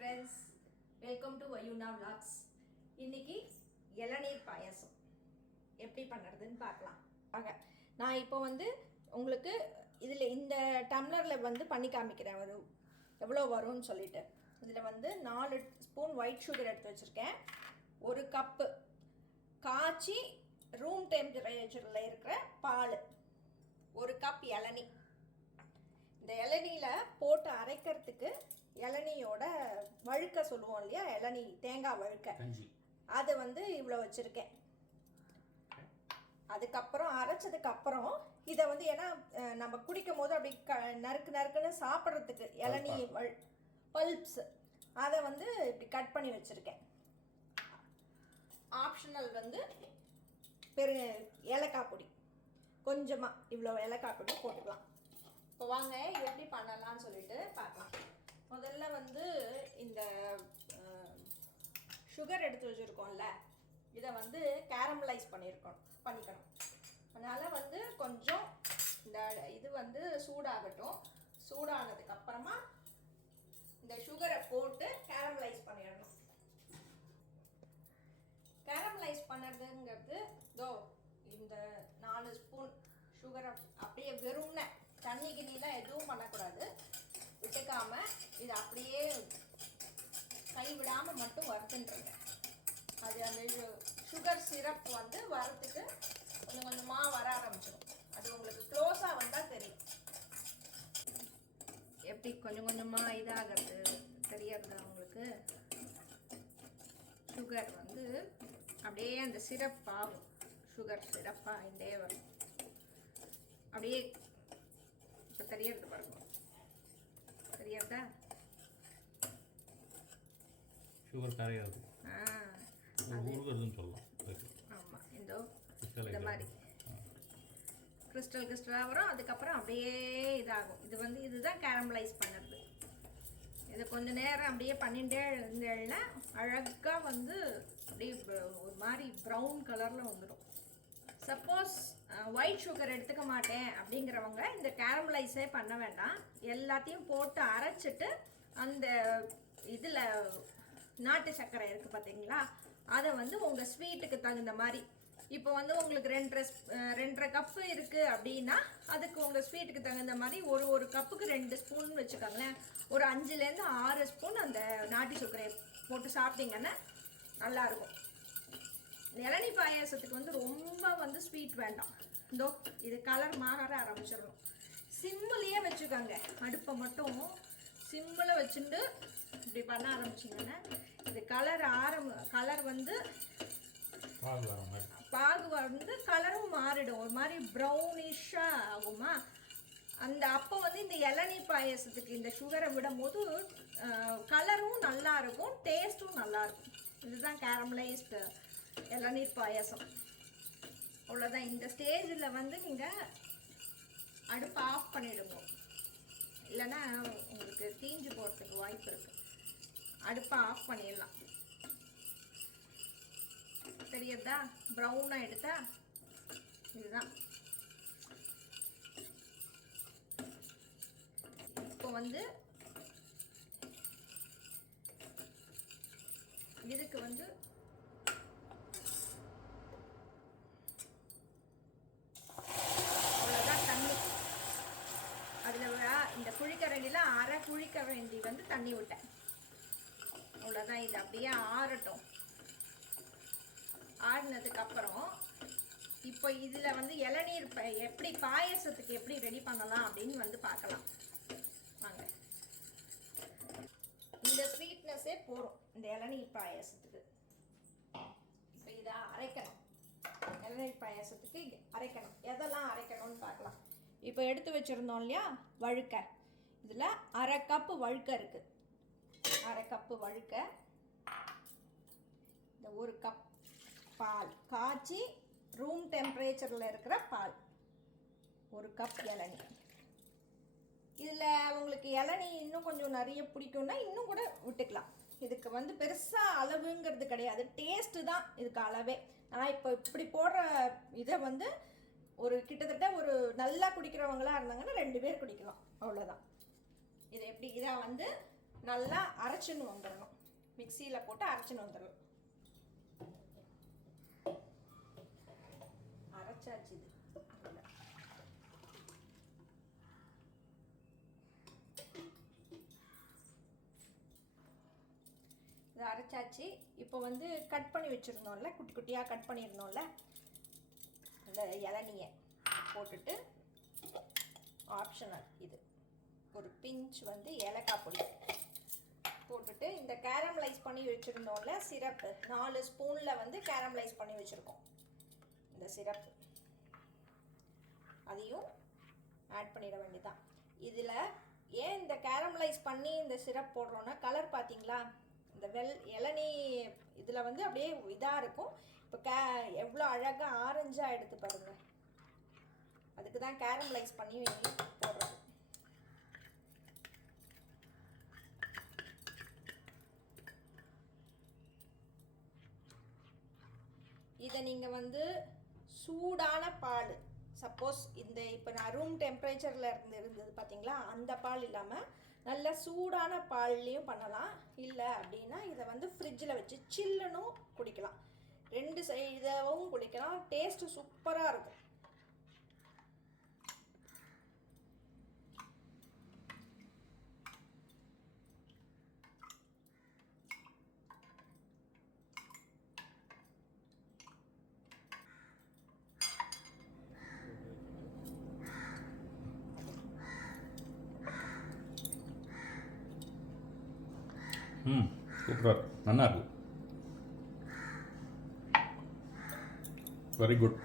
friends, welcome to Vayuna Vlogs. இன்னைக்கு இளநீர் பாயாசம் எப்படி பண்ணுறதுன்னு பார்க்கலாம். நான் இப்போ வந்து உங்களுக்கு இதில் இந்த டம்ளரில் வந்து பண்ணி காமிக்கிறேன் எவ்வளோ வரும்னு சொல்லிட்டு. இதில் வந்து 4 ஸ்பூன் ஒயிட் சுகர் எடுத்து வச்சுருக்கேன். 1 கப்பு காய்ச்சி ரூம் டெம்பரேச்சரில் இருக்கிற பால், 1 கப் இளநீ. இந்த இளநியில் போட்டு அரைக்கிறதுக்கு இளநியோட வழுக்க சொல்லுவோம் இல்லையா, இளநீ தேங்காய் வழுக்க, அதை வந்து இவ்வளோ வச்சுருக்கேன். அதுக்கப்புறம் அரைச்சதுக்கப்புறம் இதை வந்து ஏன்னா நம்ம குடிக்கும் போது அப்படி நறுக்கு நறுக்குன்னு சாப்பிட்றதுக்கு இளநீ பல்ப்ஸ், அதை வந்து இப்படி கட் பண்ணி வச்சுருக்கேன். ஆப்ஷனல் வந்து ஏலக்காய் பொடி கொஞ்சமாக, இவ்வளோ ஏலக்காய் பொடி போட்டுக்கலாம். இப்போ வாங்க எப்படி பண்ணலாம்னு சொல்லிட்டு பார்க்கலாம். முதல்ல வந்து இந்த சுகர் எடுத்து வச்சுருக்கோம்ல, இதை வந்து கேரமலைஸ் பண்ணிக்கணும். அதனால் வந்து கொஞ்சம் இந்த இது வந்து சூடாகட்டும். சூடானதுக்கப்புறமா இந்த சுகரை போட்டு கேரமலைஸ் பண்ணிடணும். கேரமலைஸ் பண்ணுறதுங்கிறது இந்த 4 ஸ்பூன் சுகரை அப்படியே வெறும்ன தண்ணி கிண்ணிலாம் எதுவும் பண்ணக்கூடாது, விட்டுக்காம இதை அப்படியே கைவிடாமல் மட்டும் வறுத்துட்டுருங்க. அது அந்த சுகர் சிரப் வந்து வறுத்துட்டு கொஞ்சம் கொஞ்சமாக வர ஆரம்பிச்சிடும். அது உங்களுக்கு க்ளோஸாக வந்தால் தெரியும். எப்படி கொஞ்சம் கொஞ்சமாக இதாகிறது தெரியறது உங்களுக்கு. சுகர் வந்து அப்படியே அந்த சிரப் ஆகும், சுகர் சிரப்பாக ஆகிட்டே வரும். அப்படியே இப்போ தெரியறது பாருங்க, தெரியறதா? சுகர் கரையாது, சொல்லலாம். ஆமாம், இந்த மாதிரி கிறிஸ்டலாக வரும். அதுக்கப்புறம் அப்படியே இதாகும். இது வந்து இதுதான் கேரமலைஸ் பண்ணுறது. இதை கொஞ்சம் நேரம் அப்படியே பண்ணிகிட்டே இருந்தேன்னா அழகாக வந்து அப்படியே ஒரு மாதிரி ப்ரௌன் கலரில் வந்துடும். சப்போஸ் ஒயிட் சுகர் எடுத்துக்க மாட்டேன் அப்படிங்கிறவங்க இந்த கேரமலைஸே பண்ண வேண்டாம். எல்லாத்தையும் போட்டு அரைச்சிட்டு அந்த இதில் நாட்டு சர்க்கரை இருக்குது பார்த்தீங்களா, அதை வந்து உங்கள் ஸ்வீட்டுக்கு தகுந்த மாதிரி, இப்போ வந்து உங்களுக்கு 2.5 கப்பு இருக்குது அப்படின்னா அதுக்கு உங்கள் ஸ்வீட்டுக்கு தகுந்த மாதிரி ஒரு கப்புக்கு 2 ஸ்பூன் வச்சுக்கோங்களேன். ஒரு 5லேருந்து 6 ஸ்பூன் அந்த நாட்டு சர்க்கரையை போட்டு சாப்பிட்டீங்கன்னா நல்லாயிருக்கும். இளநீ பாயாசத்துக்கு வந்து ரொம்ப வந்து ஸ்வீட் வேண்டாம். இது கலர் மாற ஆரம்பிச்சிடணும். சிம்மிலேயே வச்சுக்கோங்க, அடுப்பை மட்டும் சிம்மில் வச்சுட்டு இப்படி பண்ண ஆரம்பிச்சிங்கன்னா இது கலர் வந்து பாகு வந்து கலரும் மாறிடும், ஒரு மாதிரி ப்ரௌனிஷாக ஆகுமா. அந்த அப்போ வந்து இந்த இளநீ பாயாசத்துக்கு இந்த சுகரை விடும் போது கலரும் நல்லா இருக்கும், டேஸ்ட்டும் நல்லாயிருக்கும். இதுதான் கேரமலைஸ்டு இளநீர் பாயாசம். அவ்வளோதான். இந்த ஸ்டேஜில் வந்து நீங்கள் அடுப்பை ஆஃப் பண்ணிவிடுங்க, இல்லைன்னா உங்களுக்கு தீஞ்சு போகிறதுக்கு வாய்ப்பு இருக்குது. அடுப்பை ஆஃப் பண்ணிடலாம். தெரியுதா? ப்ரௌனாக எடுத்தா இதுதான். இப்போ வந்து இதுக்கு வந்து அவ்வளோதான் தண்ணி. அதில் இந்த குழிக்கரண்டியில் அரை குழிக்கரண்டி வந்து தண்ணி விட்டேன். அவ்வளோதான். இது அப்படியே ஆறட்டும். ஆடினதுக்கப்புறம் இப்போ இதில் வந்து இளநீர் எப்படி பாயசத்துக்கு எப்படி ரெடி பண்ணலாம் அப்படின்னு வந்து பார்க்கலாம் வாங்க. இந்த ஸ்வீட்னஸே போகிறோம் இந்த இளநீர் பாயாசத்துக்கு. இப்போ இதை அரைக்கணும். இளநீர் பாயாசத்துக்கு அரைக்கணும். எதெல்லாம் அரைக்கணும்னு பார்க்கலாம். இப்போ எடுத்து வச்சுருந்தோம் இல்லையா வழுக்க, இதில் 1/2 கப்பு வழுக்க இருக்குது. 1/2 கப்பு வழுக்க, இந்த 1 கப் பால் காய்ச்சி ரூம் டெம்பரேச்சரில் இருக்கிற பால், 1 கப் இளநீ. இதில் உங்களுக்கு இளநீ இன்னும் கொஞ்சம் நிறைய பிடிக்கும்னா இன்னும் கூட விட்டுக்கலாம். இதுக்கு வந்து பெருசாக அளவுங்கிறது கிடையாது, டேஸ்ட்டு தான் இதுக்கு அளவே. நான் இப்போ இப்படி போடுற இதை வந்து கிட்டத்தட்ட ஒரு நல்லா குடிக்கிறவங்களாக இருந்தாங்கன்னா 2 பேர் குடிக்கலாம், அவ்வளோதான். இதை எப்படி இதை வந்து நல்லா அரைச்சின்னு வந்துடணும். மிக்சியில் போட்டு அரைச்சின்னு வந்துடணும். அரைச்சாச்சு இது. இது அரைச்சாச்சு. இப்போ வந்து கட் பண்ணி வச்சுருந்தோம்ல, குட்டி குட்டியாக கட் பண்ணியிருந்தோம்ல இந்த இளநியை போட்டுட்டு, ஆப்ஷனல் இது ஒரு பிஞ்ச் வந்து ஏலக்காய் பொடி போட்டுட்டு, இந்த கேரமலைஸ் பண்ணி வச்சுருந்தோம்ல சிரப்பு 4 ஸ்பூனில் வந்து கேரமலைஸ் பண்ணி வச்சுருக்கோம். இந்த சிரப்பு அதையும் ஆட் பண்ணிட வேண்டியதான். இதில் ஏன் இந்த கேரமலைஸ் பண்ணி இந்த சிரப் போடுறோன்னா, கலர் பார்த்தீங்களா, இந்த இளநீ இதில் வந்து அப்படியே இதாக இருக்கும். இப்போ எவ்வளோ அழகாக ஆரஞ்சாக எடுத்து பாருங்க. அதுக்கு தான் கேரமலைஸ் பண்ணி போடுறது. இதை நீங்கள் வந்து சூடான பால், சப்போஸ் இந்த இப்போ நான் ரூம் டெம்பரேச்சரில் இருந்தது பார்த்தீங்களா, அந்த பால் இல்லாமல் நல்ல சூடான பால்லையும் பண்ணலாம். இல்லை அப்படின்னா இதை வந்து ஃப்ரிட்ஜில் வச்சு சில்லுன்னும் குடிக்கலாம். 2 இதாகவும் குடிக்கலாம். டேஸ்ட்டு சூப்பராக இருக்கும். சூப்பராக நல்லா இருக்கு. Very good.